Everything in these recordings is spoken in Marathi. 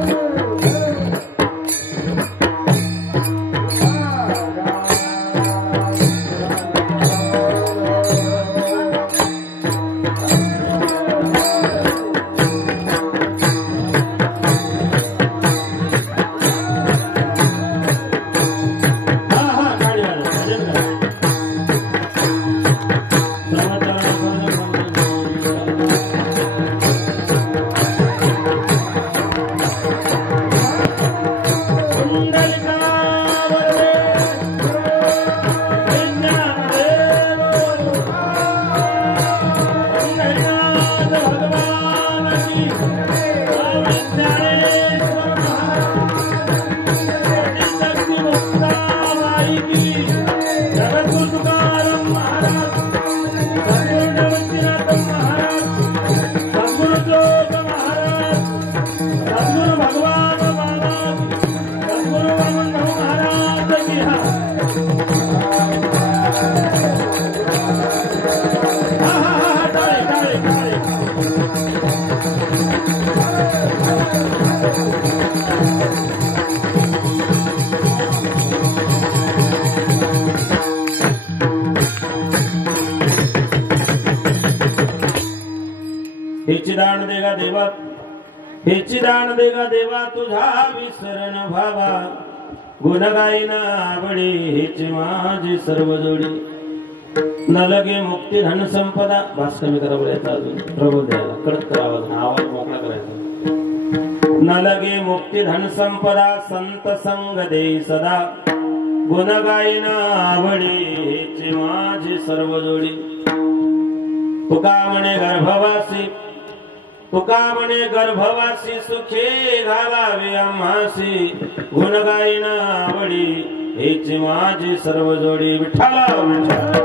हा Krishna हेची दान देगा देवा तुझा विसरण भावा गुण गाईना आवडी हेची माझी सर्व जोडी. न लगे मुक्ती धन संपदा. भास कमी करावं येतं अजून. प्रबोध द्यायला कडक करावा आवाज. मोकळा करायचा. न लगे मुक्ती धन संपदा संत संग दे सदा. गुण गाईना आवडी हेची माझी सर्व जोडी. तुका म्हणे गर्भवासी तुका गर्भवासी सुखे घालावे आम्हासी गुण गायन आवडी हेची माझी सर्व जोडी विठाला विठ्ठला.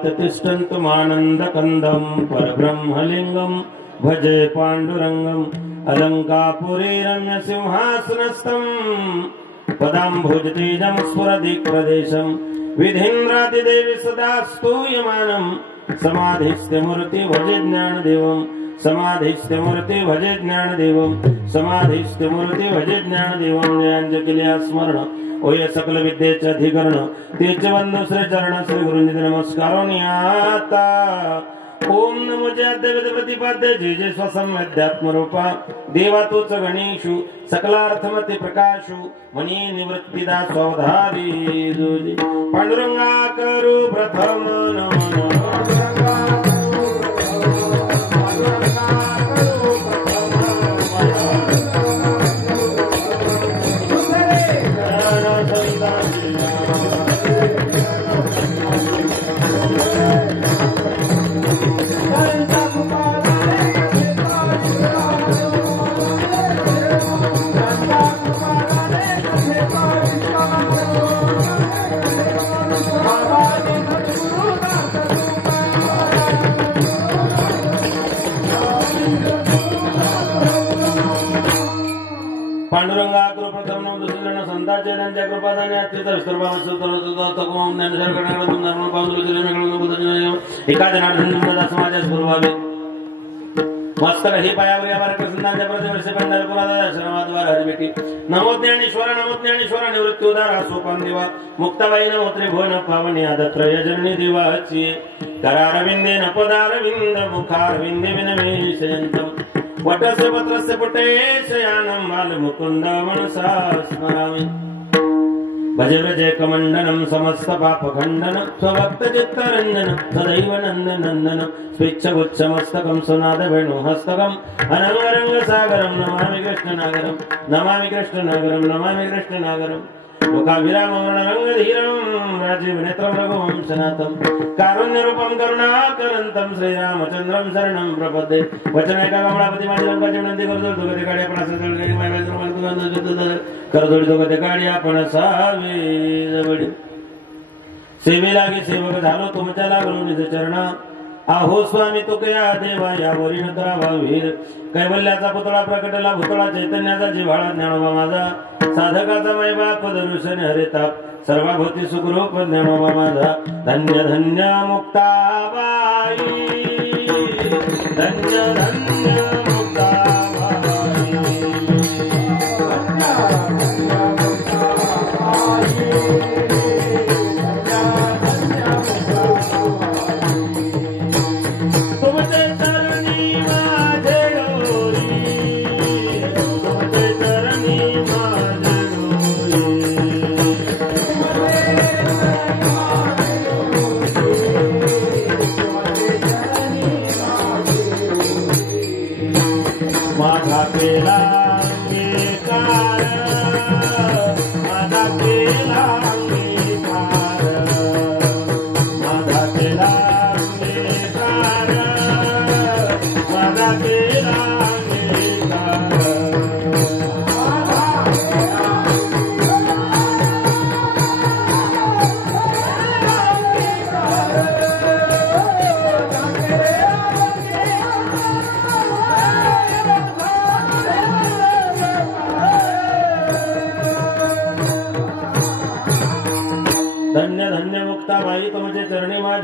समागत्य तिष्ठन्तु मानन्दकन्दम् परब्रह्मलिङ्गम् भजे पाण्डुरङ्गम् अलङ्कापुरे रम्यसिंहासनस्थम् पदाम्भुजतेजम् स्फुरदिक्प्रदेशम् विधीन्द्रादिदेवि सदा स्तूयमानम् समाधिस्ते भजे ज्ञानदेवम् समाधिस्ते मूर्ति भजे ज्ञानदेवम्। समाधिस्ते मूर्ती भजे ज्ञानदेवम्। जयांज केल्या स्मरण ओय सकल विद्येचे अधिकरण तेज बंधू श्री चरण श्री गुरुजी नमस्कार। आता ओम नमो जय प्रतिपाद्य। जे जे स्वसम अध्यात्म रूपा देवा तोच गणेशु। सकलार्थमते प्रकाशु। मनी निवृत्तीदा स्वधारी। जोजी पांडुरंगा करू प्रथम नमन ತಗೋಂ ನನ್ನ ಸರ್ಗಣಗಳನ್ನು ನನ್ನ ಬಾಂಧವ ದಿನಗಳನ್ನು ಬದನಾಯ ಏಕಾದ ನಾಡದಿಂದ ಸಮಾಜ ಸುರುವಾಗಲಿ ಮಸ್ತರ ಹಿ ಪಯಾವರಿ ಅವರ ಪ್ರಸನ್ನಾಂತ ಪ್ರದೇಶ ಬಂದರ ಕುಲದ ದರ್ಶನವಾದವಾರ ಹರಿಬಿಟಿ ನಮೋ ಜ್ಞಾನೇಶ್ವರ ನಮೋ ಜ್ಞಾನೇಶ್ವರ ನಿವೃತ್ತಿ ಉದಾರ ಸೋಪಂ ದೇವ. ಮುಕ್ತವೈನ ಹೋತ್ರಿ ಭುವನ ಪಾವನಿಯಾದ ತ್ರಯಜನಿ ದಿವಾಚಿ ಕರಾರವಿಂದೇನ ಪದಾರವಿಂದ ಮುಖಾರವಿಂದ ವಿನವೇಶಯಂತಂ. ವಟಸ್ಯ ಪತ್ರಸ್ಯ ಪುಟೇಶಯಾನಂ ಮಾಲ ಮುಕುಂದ ಮನಸಾ ಸ್ಮರಾಮಿ. व्रजैकमण्डनं समस्तपापखण्डनं स्वभक्तचित्तरञ्जनं सदैव नन्दनन्दनं स्वेच्छगुच्छमस्तकं सुनाद वेणुहस्तकम् अनङ्गरङ्गसागरं नमामि कृष्णनागरं नमामि कृष्णनागरं नमामि कृष्णनागरम् लोकाभिरामरणरङ्गधीरं राजीवनेत्रं रघुवंशनाथं कारुण्यरूपं करुणाकरन्तं श्रीरामचन्द्रं शरणं प्रपद्ये। वचनैका कमलापती माझी लंकाची विनंती करतो आपण आपण सावी सेवे लागे सेवक झालो तुमच्या लागलो निज चरणा आहो स्वामी तुकया देवा या वरी करावा वीर कैवल्याचा पुतळा प्रकटला भुतळा चैतन्याचा जिव्हाळा ज्ञानोबा माझा साधकाचा मैबा पदनुषण हरिताप सर्वभूती सर्वभूतिसुगुरु प्रन्य धन्य वायी धन्य धन्य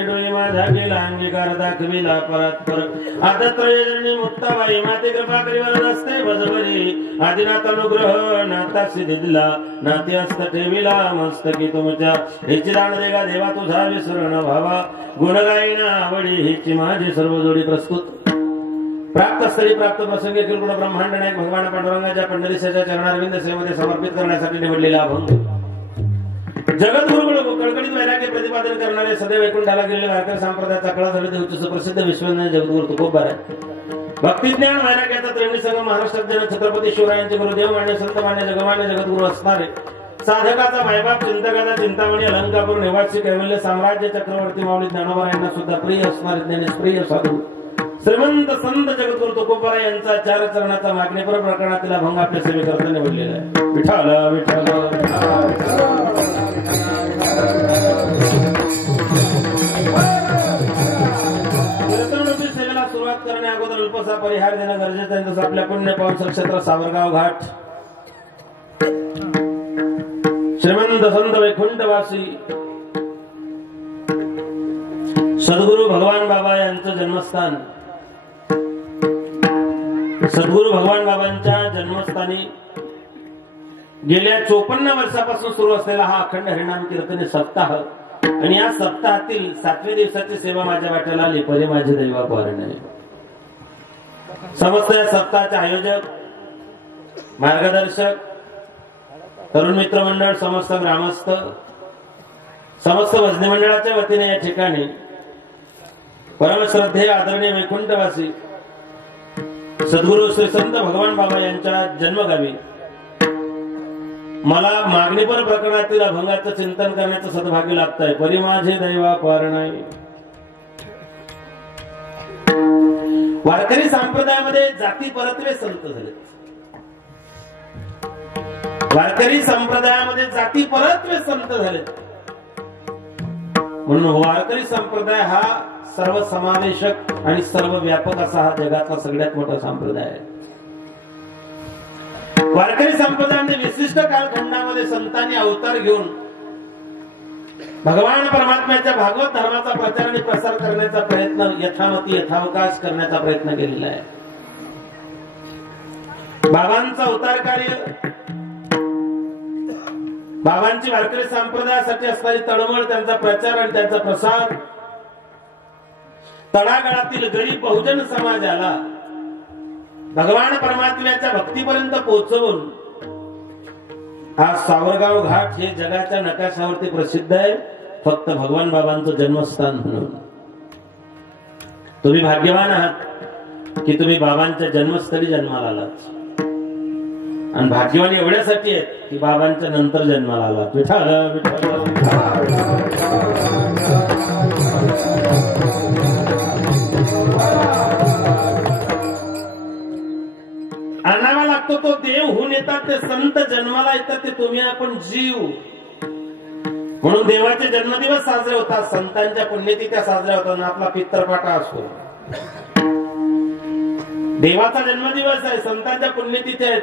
माझे डोळे माझा गेला अंगीकार दाखविला परत परत. आता त्रयजणी मुक्ताबाई माते कृपा करी वरद असते बजबरी आदिनाथ अनुग्रह नाता सिद्धी दिला. नाते असत ठेविला मस्तकी तुमच्या. हिची दान देगा देवा तुझा विसरण भावा गुणगायीना आवडी हिची माझी सर्व जोडी प्रस्तुत. प्राप्त स्थळी प्राप्त प्रसंगी किरकोळ ब्रह्मांड नायक भगवान पांडुरंगाच्या पंढरीसाच्या चरणारविंद सेवेमध्ये समर्पित करण्यासाठी निवडलेला अभंग. जगद्गुरुकडे कळकळीत वैराग्य प्रतिपादन करणारे सदैव वैकुंठाला गेलेले वारकर संप्रदायाचा कळा झाले देवचे सुप्रसिद्ध विश्वनाथ जगद्गुरु तुकोबार आहे. भक्तिज्ञान वैराग्याचा त्रेणी संघ महाराष्ट्रात जन छत्रपती शिवरायांचे गुरुदेव मान्य संत मान्य जगमान्य जगद्गुरु असणारे साधकाचा मायबाप चिंतकाचा चिंतामणी अलंकापूर निवासी कैवल्य साम्राज्य चक्रवर्ती माऊली ज्ञानोबा यांना सुद्धा प्रिय असणारे ज्ञानेश प्रिय साधू. श्रीमंत संत जगद्गुरु तुकोबारा यांचा चार चरणाचा मागणीपर प्रकरणातील अभंग आपल्या सेवेकरता निवडलेला आहे. विठाला विठाला सुरुवात करणे अगोदर अल्पसा परिहार देणं गरजेचं आहे. तसं आपल्या पुण्य पावन क्षेत्र सावरगाव घाट. श्रीमंत संत वैकुंठवासी सद्गुरु भगवान बाबा यांचं जन्मस्थान. सद्गुरु भगवान बाबांच्या जन्मस्थानी गेल्या चोपन्न वर्षापासून सुरू असलेला हा अखंड हरिणाम कीर्तन सप्ताह. आणि या सप्ताहातील सातव्या दिवसाची सेवा माझ्या वाट्याला आली परे माझे दैवा पारण आहे समस्त या सप्ताहाचे आयोजक मार्गदर्शक तरुण मित्र मंडळ समस्त ग्रामस्थ समस्त भजनी मंडळाच्या वतीने या ठिकाणी परमश्रद्धे आदरणीय वैकुंठवासी सद्गुरु श्री संत भगवान बाबा यांच्या जन्मगावी मला मागणीपर प्रकरणातील अभंगाचं चिंतन करण्याचं सद्भाग्य लागत आहे परी माझे दैवा पारणाय वारकरी संप्रदायामध्ये जाती परत्वे संत झाले वारकरी संप्रदायामध्ये जाती परत्वे संत झाले म्हणून हो वारकरी संप्रदाय हा सर्व समावेशक आणि सर्व व्यापक असा हा जगातला सगळ्यात मोठा संप्रदाय आहे. वारकरी संप्रदायाने विशिष्ट कालखंडामध्ये संतांनी अवतार घेऊन भगवान परमात्म्याच्या भागवत धर्माचा प्रचार आणि प्रसार करण्याचा प्रयत्न यथामती यथावकाश करण्याचा प्रयत्न केलेला आहे. बाबांचा अवतार कार्य बाबांची वारकरी संप्रदायासाठी असणारी तळमळ त्यांचा प्रचार आणि त्यांचा प्रसार. तळागाळातील गरीब बहुजन समाजाला भगवान परमात्म्याच्या भक्तीपर्यंत पोहोचवून हा सावरगाव घाट हे जगाच्या नकाशावरती प्रसिद्ध आहे. फक्त भगवान बाबांचं जन्मस्थान म्हणून. तुम्ही भाग्यवान आहात की तुम्ही बाबांच्या जन्मस्थळी जन्माला आलात. आणि भाग्यवान एवढ्यासाठी आहेत की बाबांच्या नंतर जन्माला आलात. विठाल विठाल आणावा लागतो तो देव होऊन येतात ते संत जन्माला येतात ते तुम्ही आपण जीव. म्हणून देवाचे जन्मदिवस साजरे होतात संतांच्या पुण्यतिथ्या साजऱ्या होतात आणि आपला पित्तरपाटा असतो. देवाचा जन्मदिवस आहे संतांच्या पुण्यतिथ्या आहेत.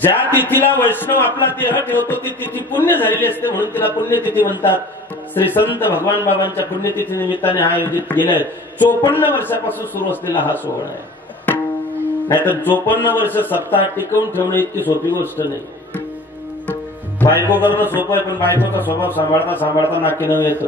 ज्या तिथीला वैष्णव आपला देह ठेवतो ती तिथी पुण्य झालेली असते म्हणून तिला पुण्यतिथी म्हणतात. श्री संत भगवान बाबांच्या पुण्यतिथी निमित्ताने आयोजित केलंय. चोपन्न वर्षापासून सुरू असलेला हा सोहळा आहे. नाहीतर चोपन्न वर्ष सप्ताह टिकवून ठेवणं इतकी सोपी गोष्ट नाही. बायको करणं सोपं आहे पण बायकोचा स्वभाव सांभाळता सांभाळता नाकीनं येतो.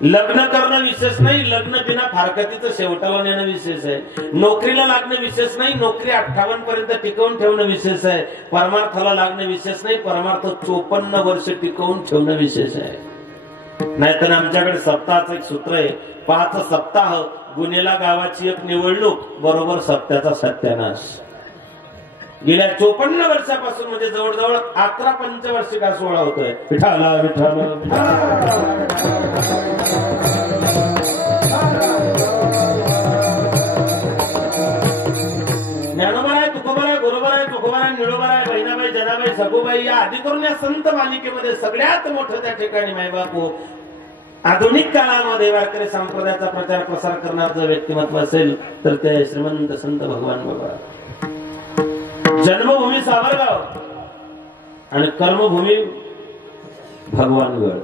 लग्न करणं विशेष नाही लग्न बिना फारकतीचं शेवटाला नेणं विशेष आहे. नोकरीला लागणं विशेष नाही नोकरी अठ्ठावन्न पर्यंत टिकवून ठेवणं विशेष आहे. परमार्थाला लागणं विशेष नाही परमार्थ चोपन्न वर्ष टिकवून ठेवणं विशेष आहे. नाहीतर आमच्याकडे सप्ताहाचं एक सूत्र आहे पाच सप्ताह गुन्हेला गावाची एक निवडणूक बरोबर सत्याचा सत्यानाश. गेल्या चोपन्न वर्षापासून म्हणजे जवळजवळ अकरा पंचवार्षिक हा सोहळा होतोय. विठाला विठाला ज्ञानोबर आहे तुकोबर आहे बरोबर आहे तुकोबर आहे निळोबर आहे बहिणाबाई जनाबाई सगोबाई या अधिकरून या संत मालिकेमध्ये सगळ्यात मोठं त्या ठिकाणी मायबापू आधुनिक काळामध्ये वारकरी संप्रदायाचा प्रचार प्रसार करणार जर व्यक्तिमत्व असेल तर ते श्रीमंत संत भगवान बाबा. जन्मभूमी सावरगाव आणि कर्मभूमी भगवानगड.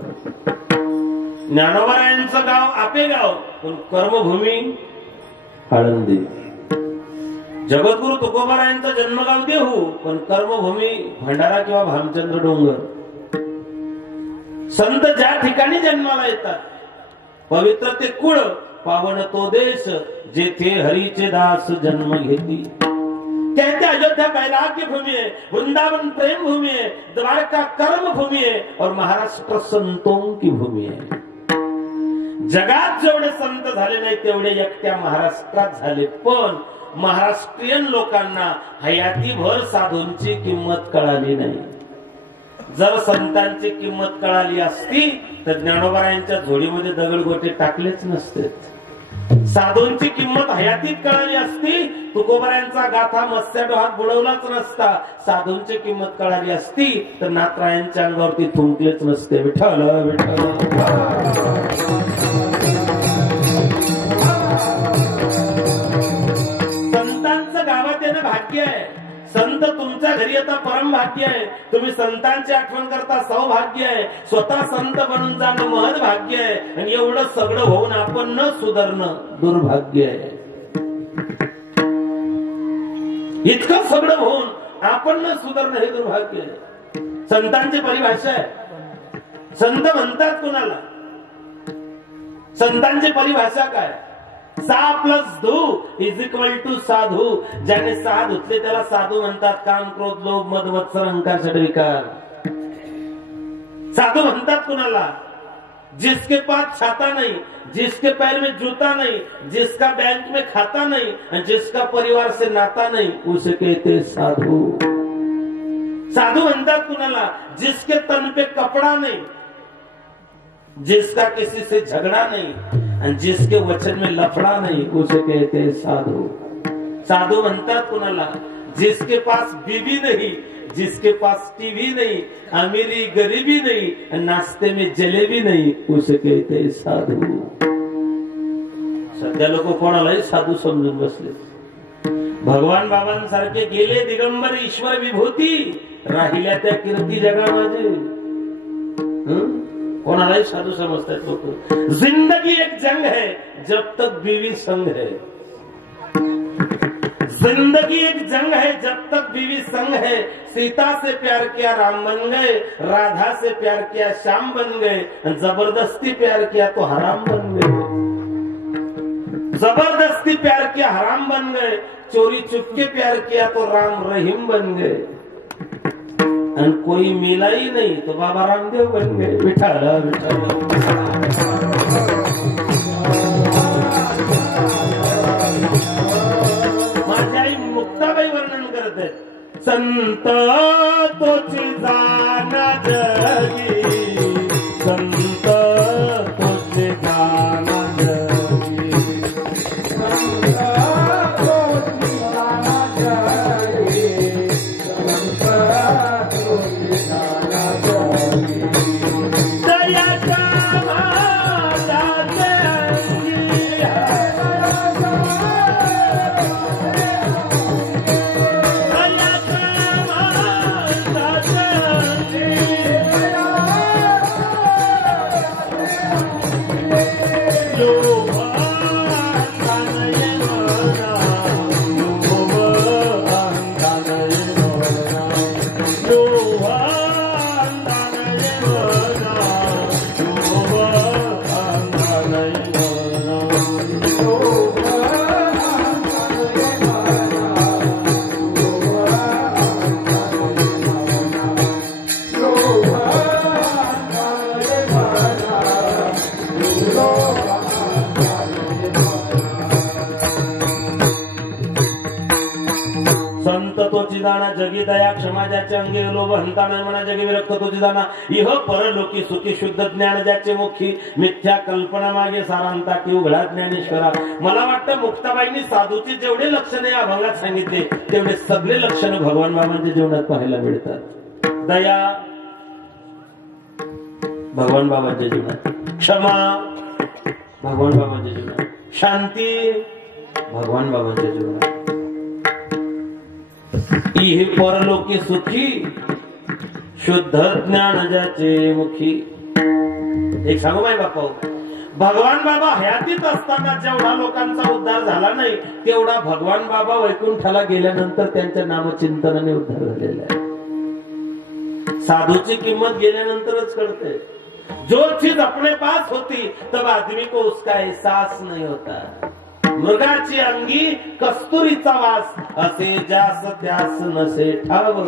ज्ञानोबरायांचं गाव आपेगाव पण कर्मभूमी आळंदी. जगद्गुरु तुकोबारायांचं जन्मगाव देहू पण कर्मभूमी भंडारा किंवा भामचंद्र डोंगर. संत ज्या ठिकाणी जन्माला येतात पवित्र ते कुळ पावन तो देश जेथे हरीचे दास जन्म घेती. कहते अयोध्या बैराग्य भूमि है वृंदावन प्रेम भूमि है द्वारका कर्म भूमि है और महाराष्ट्र संतों की भूमि है जगात जेवढे संत झाले नाही तेवढे एकट्या महाराष्ट्रात झाले. पण महाराष्ट्रीयन लोकांना हयातीभर साधूंची किंमत कळाली नाही. जर संतांची किंमत कळाली असती तर ज्ञानोबारायांच्या झोडीमध्ये दगडगोटे टाकलेच नसते साधूंची किंमत हयातीत कळाली असती तुकोबरायांचा गाथा मत्स्याडोहात बुडवलाच नसता. साधूंची किंमत कळाली असती तर नातरायांच्या अंगावरती थुंकलेच नसते. विठ्ठल विठ्ठल. भाग्य आहे. तुम्ही संतांची आठवण करता सौभाग्य आहे. स्वतः संत बनून जाणं महद भाग्य आहे. आणि एवढं सगळं होऊन आपण न सुधारणं दुर्भाग्य आहे. इतकं सगळं होऊन आपण न सुधारणं हे दुर्भाग्य आहे. संतांची परिभाषा आहे. संत म्हणतात कुणाला? संतांची परिभाषा काय? सा प्लस धू इज़ इक्वल टू साधू. ज्याने सहा धुतले त्याला साधू म्हणतात, काम, क्रोध, लोभ, मद मत्सर अहंकार विकार. साधू म्हणतात कुणाला? जिसके पास छाता नहीं, जिसके पैर में जूता नहीं, जिसका बैंक में खाता नहीं जिसका परिवार से नाता नहीं, उसे कहते साधु. साधु म्हणतात कुणाला? जिसके तन पे कपड़ा नहीं, जिसका किसी से झगड़ा नहीं जिसके वचन में लफड़ा नाही उसे कहते साधु। साधू म्हणतात कुणाला? जिसके पास बीबी नाही जिसके पास टीवी नाही अमीरी गरीबी नाही नाश्ते में जलेबी नाही उसे कहते साधू। सध्या लोक कोणालाही साधू समजून बसले। भगवान बाबांसारखे गेले दिगंबर ईश्वर विभूती राहिल्या त्या कीर्ती जगामध्ये। कोणालाही साधू समजतात लोक ज़िंदगी एक जंग है, जब तक बीवी संग है। ज़िंदगी एक जंग है, जब तक बीवी संग है। सीता से प्यार किया राम बन गए, राधा से प्यार किया श्याम बन गए, ज़बरदस्ती प्यार किया तो हराम बन गए। ज़बरदस्ती प्यार किया हराम बन गए, चोरी चुपके प्यार किया तो राम रहीम बन गए। आणि कोई मिलाही ही नहीं तो बाबा रामदेव विठाल विठाल माझ्या आई मुक्ताबाई वर्णन करत आहेत. संत तोची जाना जगी संत ज्याचे अंगी लोभ हंताना म्हणा जगी विरक्त तुझी जाणा. इह परलोकी सुखी शुद्ध ज्ञान ज्याचे मुखी. मिथ्या कल्पना मागे सारांता की उघडा ज्ञानेश्वरा. मला वाटतं मुक्ताबाईंनी साधूचे जेवढे लक्षणे या अभंगात सांगितले तेवढे सगळे लक्षणे भगवान बाबांच्या जीवनात पाहायला मिळतात. दया भगवान बाबांच्या जीवनात. क्षमा भगवान बाबांच्या जीवनात. शांती भगवान बाबांच्या जीवनात. इहे परलोके सुखी शुद्ध ज्ञान ज्याचे मुखी. एक सांगू माय बापा हो. भगवान बाबा हयातीत असताना जेवढा लोकांचा उद्धार झाला नाही तेवढा भगवान बाबा वैकुंठाला गेल्यानंतर त्यांच्या नामचिंतनाने उद्धार झालेला आहे. साधूची किंमत गेल्यानंतरच कळते. जो चीज अपने पास होती तब आदमी को उसका एहसास नहीं होता. मृगाची अंगी कस्तुरीचा वास असे जास त्यास नसे. ठाव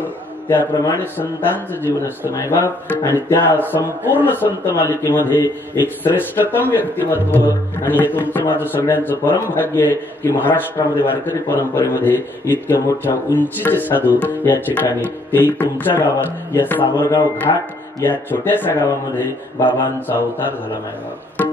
त्याप्रमाणे संतांचं जीवन असतं मायबाप. आणि त्या संपूर्ण संत मालिकेमध्ये एक श्रेष्ठतम व्यक्तिमत्व. आणि हे तुमचं माझं सगळ्यांचं परम भाग्य आहे की महाराष्ट्रामध्ये वारकरी परंपरेमध्ये इतक्या मोठ्या उंचीचे साधू या ठिकाणी तेही तुमच्या गावात या सावरगाव घाट या छोट्याशा गावामध्ये बाबांचा अवतार झाला मायबाप.